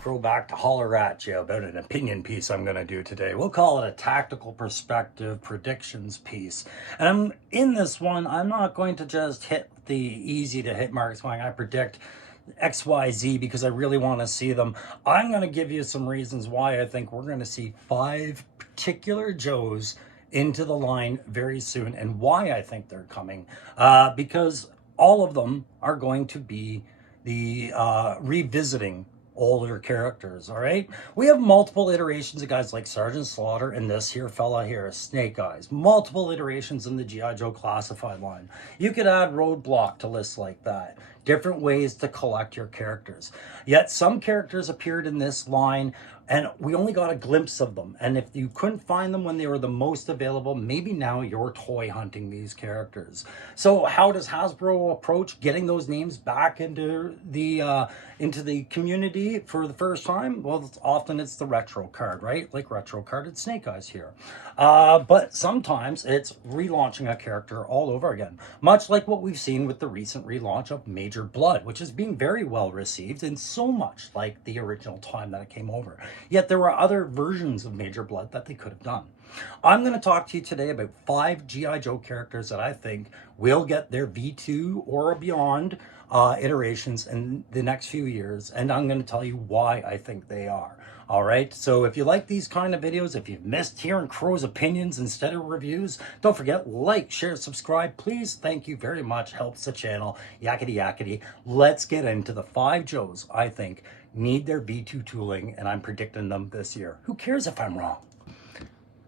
Grow back to holler at you about an opinion piece I'm going to do today. We'll call it a tactical perspective predictions piece. And in this one, I'm not going to just hit the easy to hit marks going, I predict XYZ because I really want to see them. I'm going to give you some reasons why I think we're going to see 5 particular Joes into the line very soon and why I think they're coming. Because all of them are going to be the revisiting older characters. All right, we have multiple iterations of guys like Sergeant Slaughter and this here fella here, Snake Eyes. Multiple iterations in the GI Joe classified line. You could add Roadblock to lists like that. Different ways to collect your characters. Yet some characters appeared in this line and we only got a glimpse of them. And if you couldn't find them when they were the most available, maybe now you're toy hunting these characters. So how does Hasbro approach getting those names back into the community for the first time? Well, often it's the retro card, right? Like retro carded Snake Eyes here. But sometimes it's relaunching a character all over again, much like what we've seen with the recent relaunch of Major Blood, which is being very well received and so much like the original time that it came over. Yet there were other versions of Major Blood that they could have done. I'm going to talk to you today about 5 G.I. Joe characters that I think will get their V2 or beyond iterations in the next few years, and I'm going to tell you why I think they are. All right, so if you like these kind of videos, if you've missed hearing Crow's opinions instead of reviews, don't forget, like, share, subscribe, please. Thank you very much. Helps the channel. Yakety yakety. Let's get into the 5 Joes I think need their V2 tooling, and I'm predicting them this year. Who cares if I'm wrong?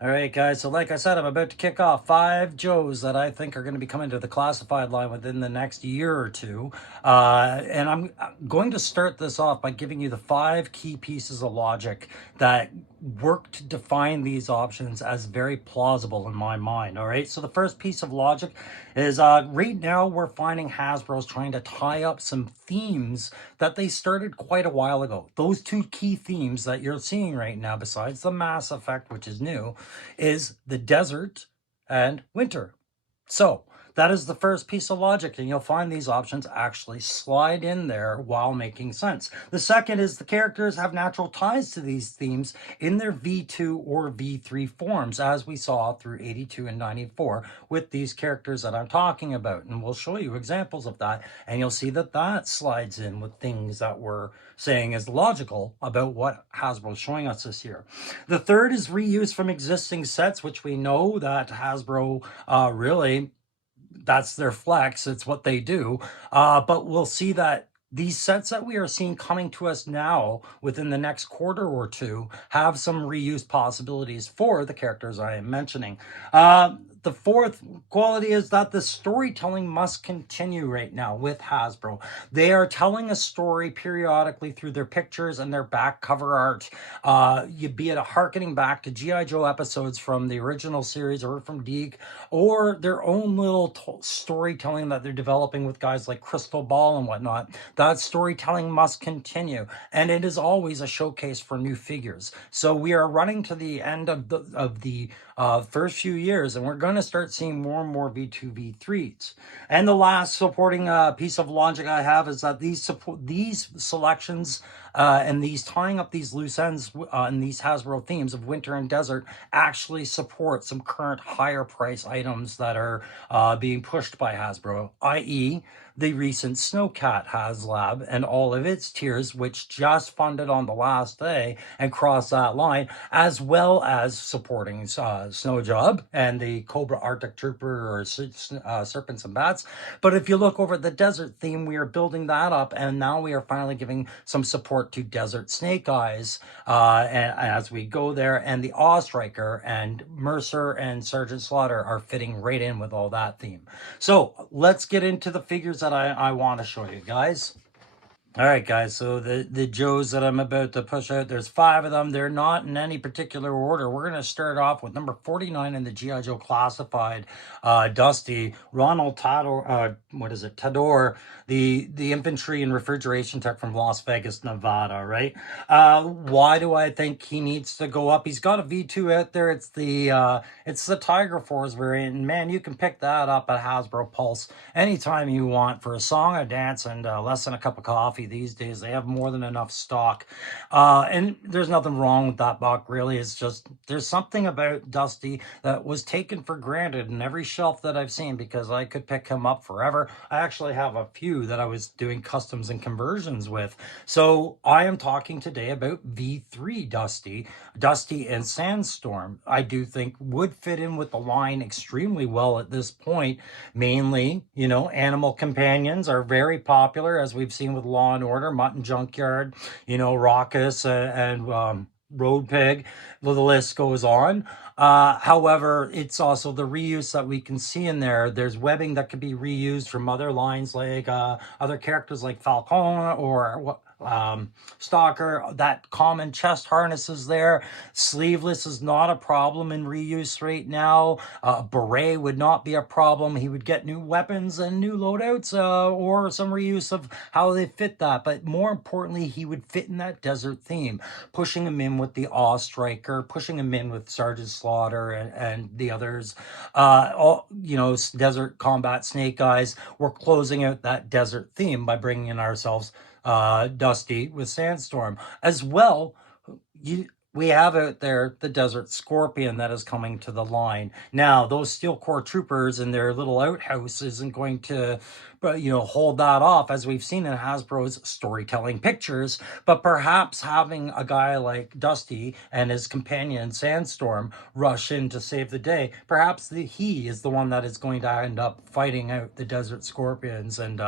All right, guys, so like I said, I'm about to kick off 5 Joes that I think are going to be coming to the classified line within the next year or two. And I'm going to start this off by giving you the 5 key pieces of logic that work to define these options as very plausible in my mind. All right, so the first piece of logic is right now we're finding Hasbro's trying to tie up some themes that they started quite a while ago. Those 2 key themes that you're seeing right now, besides the Mass Effect, which is new, is the desert and winter. So that is the first piece of logic, and you'll find these options actually slide in there while making sense. The second is the characters have natural ties to these themes in their V2 or V3 forms, as we saw through 82 and 94 with these characters that I'm talking about. And we'll show you examples of that, and you'll see that that slides in with things that we're saying is logical about what Hasbro is showing us this year. The third is reuse from existing sets, which we know that Hasbro really, that's their flex, it's what they do. But we'll see that these sets that we are seeing coming to us now within the next quarter or two have some reuse possibilities for the characters I am mentioning. The fourth quality is that the storytelling must continue right now with Hasbro. They are telling a story periodically through their pictures and their back cover art. Be it harkening back to G.I. Joe episodes from the original series or from Deke, or their own little storytelling that they're developing with guys like Crystal Ball and whatnot. That storytelling must continue, and it is always a showcase for new figures. So we are running to the end of the first few years, and we're going to start seeing more and more V2, V3s. And the last supporting piece of logic I have is that these selections and these tying up these loose ends in these Hasbro themes of winter and desert actually support some current higher price items that are being pushed by Hasbro, i.e. the recent Snowcat HasLab and all of its tiers, which just funded on the last day and crossed that line, as well as supporting Snow Job and the Cobra Arctic Trooper or Serpents and Bats. But if you look over the desert theme, we are building that up, and now we are finally giving some support to Desert Snake Eyes and as we go there, and the Awe Striker and Mercer and Sergeant Slaughter are fitting right in with all that theme. So let's get into the figures that I want to show you guys. All right, guys, so the Joes that I'm about to push out, there's 5 of them. They're not in any particular order. We're going to start off with number 49 in the G.I. Joe Classified, Dusty, Ronald Tador, Tador, the infantry and refrigeration tech from Las Vegas, Nevada, right? Why do I think he needs to go up? He's got a V2 out there. It's the Tiger Force variant, and man, you can pick that up at Hasbro Pulse anytime you want for a song, a dance, and less than a cup of coffee. fluffy these days. They have more than enough stock. And there's nothing wrong with that buck, really. It's just there's something about Dusty that was taken for granted in every shelf that I've seen, because I could pick him up forever. I actually have a few that I was doing customs and conversions with. So I am talking today about V3 Dusty and Sandstorm. I do think would fit in with the line extremely well at this point. Mainly, animal companions are very popular, as we've seen with Law and Order, Mutton Junkyard, Raucous, and Road Pig. The list goes on. However, it's also the reuse that we can see in there. There's webbing that could be reused from other lines, like other characters like Falcon or Stalker. That common chest harness is there. Sleeveless is not a problem in reuse right now. Beret would not be a problem. He would get new weapons and new loadouts, or some reuse of how they fit that. But more importantly, he would fit in that desert theme, pushing him in with the Awe Striker, pushing him in with Sergeant Slaughter and the others. Desert Combat Snake Eyes. We're closing out that desert theme by bringing in ourselves Dusty with Sandstorm. As well, we have out there the Desert Scorpion that is coming to the line. Now, those Steel Corps troopers in their little outhouse isn't going to, hold that off, as we've seen in Hasbro's storytelling pictures. But perhaps having a guy like Dusty and his companion Sandstorm rush in to save the day, perhaps he is the one that is going to end up fighting out the Desert Scorpions and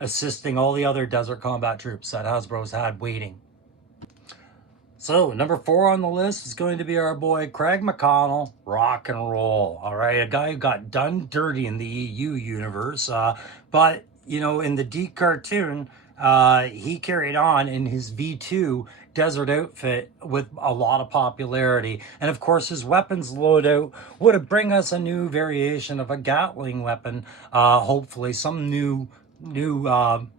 assisting all the other Desert Combat troops that Hasbro's had waiting. So, number 4 on the list is going to be our boy Craig McConnell, Rock and Roll. All right, a guy who got done dirty in the EU universe. But, in the D cartoon, he carried on in his V2 desert outfit with a lot of popularity. And of course, his weapons loadout would have bring us a new variation of a Gatling weapon. Hopefully, some new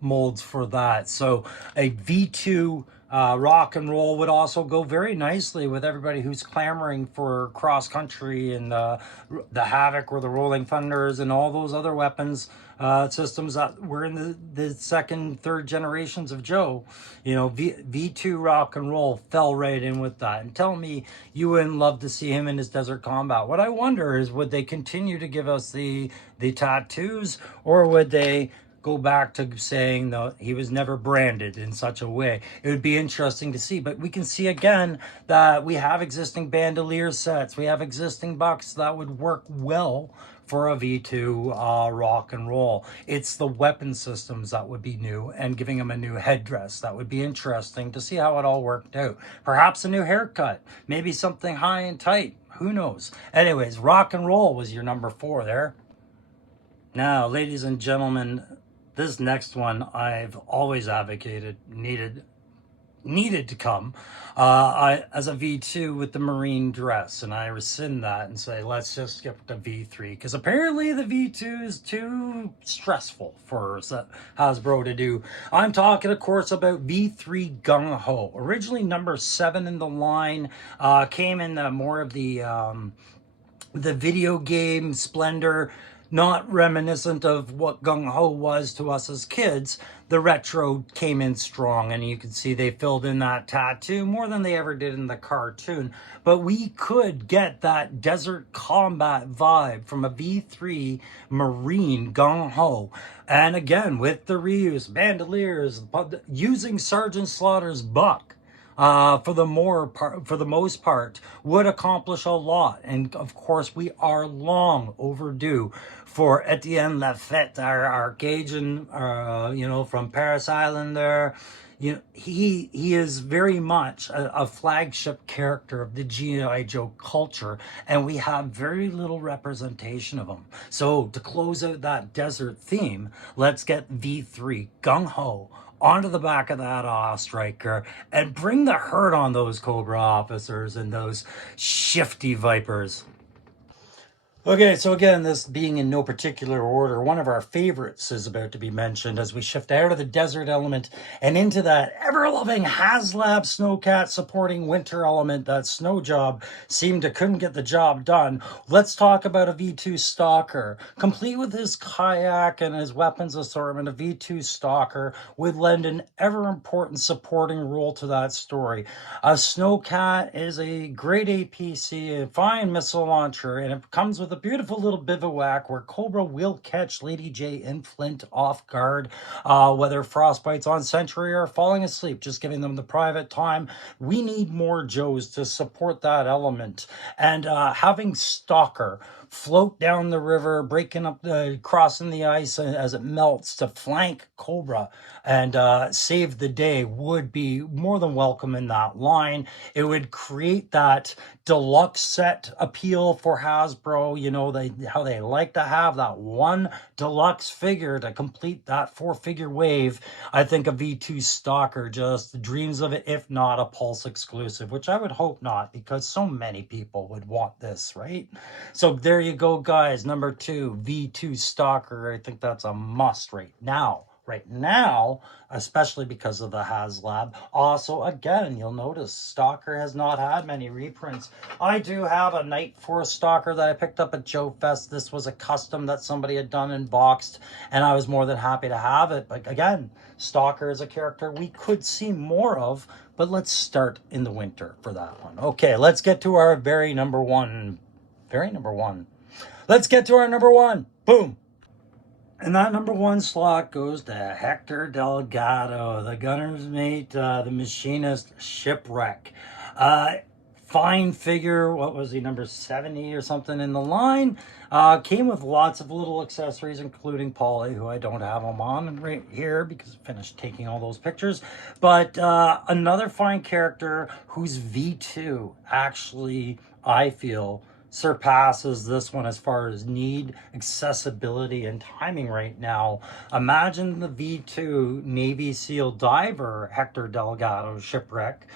molds for that. So, a V2 Rock and Roll would also go very nicely with everybody who's clamoring for cross country and the Havoc or the Rolling Thunders and all those other weapons systems that were in the second, third generations of Joe. V2 Rock and Roll fell right in with that. And tell me you wouldn't love to see him in his Desert Combat. What I wonder is, would they continue to give us the tattoos, or would they go back to saying that he was never branded in such a way? It would be interesting to see. But we can see again that we have existing bandolier sets. We have existing bucks that would work well for a V2 Rock and Roll. It's the weapon systems that would be new, and giving him a new headdress. That would be interesting to see how it all worked out. Perhaps a new haircut, maybe something high and tight. Who knows? Anyways, Rock and Roll was your number 4 there. Now, ladies and gentlemen, this next one I've always advocated needed to come as a V2 with the Marine dress, and I rescind that and say let's just skip the V3, because apparently the V2 is too stressful for Hasbro to do. I'm talking, of course, about V3 Gung-Ho, originally number 7 in the line, came in more of the video game splendor, not reminiscent of what Gung-Ho was to us as kids. The retro came in strong, and you can see they filled in that tattoo more than they ever did in the cartoon. But we could get that desert combat vibe from a V3 Marine Gung-Ho. And again, with the reuse, bandoliers, using Sergeant Slaughter's buck, for the most part, would accomplish a lot. And of course, we are long overdue for Etienne Lafette, our Cajun, from Paris Island there. He is very much a flagship character of the GIJoe culture, and we have very little representation of him. So to close out that desert theme, let's get V3 Gung-Ho onto the back of that Awe Striker and bring the hurt on those Cobra officers and those shifty Vipers. Okay, so again, this being in no particular order, one of our favorites is about to be mentioned as we shift out of the desert element and into that ever-loving HasLab Snowcat supporting winter element. That snow job seemed to couldn't get the job done. Let's talk about a V2 Stalker. Complete with his kayak and his weapons assortment, a V2 Stalker would lend an ever-important supporting role to that story. A Snowcat is a great APC, a fine missile launcher, and it comes with a beautiful little bivouac where Cobra will catch Lady J and Flint off guard, whether frostbite's on sentry or falling asleep, just giving them the private time. We need more Joes to support that element. And having Stalker float down the river, breaking up crossing the ice as it melts to flank Cobra and save the day would be more than welcome in that line. It would create that deluxe set appeal for Hasbro. You know, how they like to have that one deluxe figure to complete that 4-figure wave. I think a V2 Stalker just dreams of it, if not a Pulse exclusive, which I would hope not, because so many people would want this, right? So there you go, guys. Number 2, V2 Stalker. I think that's a must right now. Right now, especially because of the HasLab. Also, again, you'll notice Stalker has not had many reprints. I do have a Night Force Stalker that I picked up at Joe Fest. This was a custom that somebody had done and boxed, and I was more than happy to have it. But again, Stalker is a character we could see more of, but let's start in the winter for that one. Okay, let's get to our very number one. Let's get to our number 1. Boom. And that number 1 slot goes to Hector Delgado, the gunner's mate, the machinist, Shipwreck. Fine figure. What was he, number 70 or something in the line? Came with lots of little accessories, including Polly, who I don't have him on right here because I finished taking all those pictures. But another fine character whose V2 actually, I feel, surpasses this one as far as need, accessibility, and timing right now. Imagine the V2 Navy SEAL diver Hector Delgado Shipwreck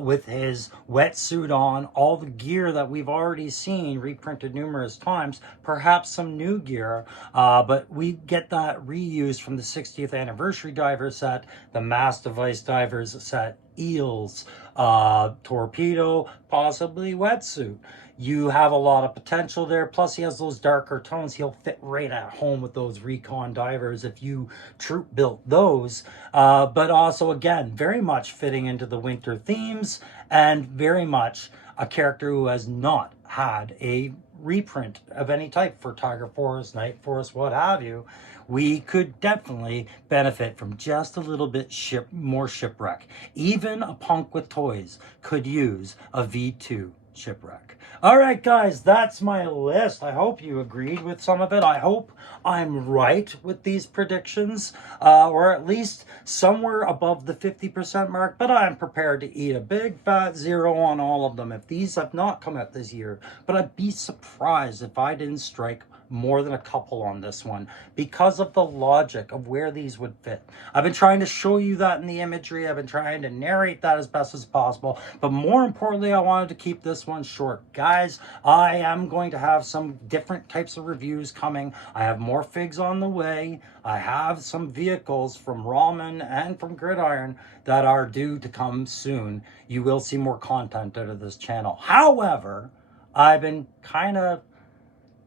with his wetsuit on, all the gear that we've already seen reprinted numerous times, perhaps some new gear, but we get that reuse from the 60th anniversary diver set, the Mass Device Divers set, Eels, torpedo, possibly wetsuit. You have a lot of potential there. Plus, he has those darker tones. He'll fit right at home with those recon divers if you troop built those. But also, again, very much fitting into the winter themes and very much a character who has not had a reprint of any type for Tiger Force, Night Force, what have you. We could definitely benefit from just a little bit more Shipwreck. Even a punk with toys could use a V2 Shipwreck. All right, guys, that's my list. I hope you agreed with some of it. I hope I'm right with these predictions, or at least somewhere above the 50% mark, but I'm prepared to eat a big fat 0 on all of them if these have not come out this year. But I'd be surprised if I didn't strike more than a couple on this one because of the logic of where these would fit. I've been trying to show you that in the imagery. I've been trying to narrate that as best as possible. But more importantly, I wanted to keep this one short. Guys, I am going to have some different types of reviews coming. I have more figs on the way. I have some vehicles from Ramen and from Gridiron that are due to come soon. You will see more content out of this channel. However, I've been kind of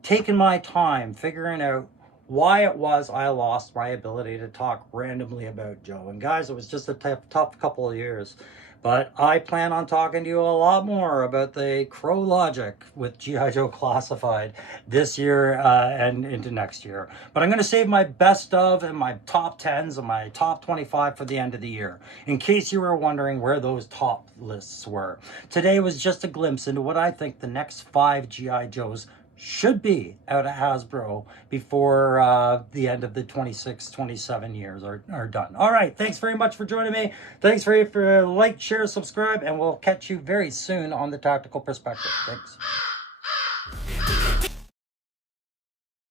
taking my time figuring out why it was I lost my ability to talk randomly about Joe. And guys, it was just a tough couple of years. But I plan on talking to you a lot more about the Crow Logic with GIJoe Classified this year and into next year. But I'm going to save my best of and my top 10s and my top 25 for the end of the year, in case you were wondering where those top lists were. Today was just a glimpse into what I think the next 5 GIJoes should be out of Hasbro before the end of the 26-27 years are done. All right, thanks very much for joining me. Thanks for like, share, subscribe, and we'll catch you very soon on the Tactical Perspective. Thanks.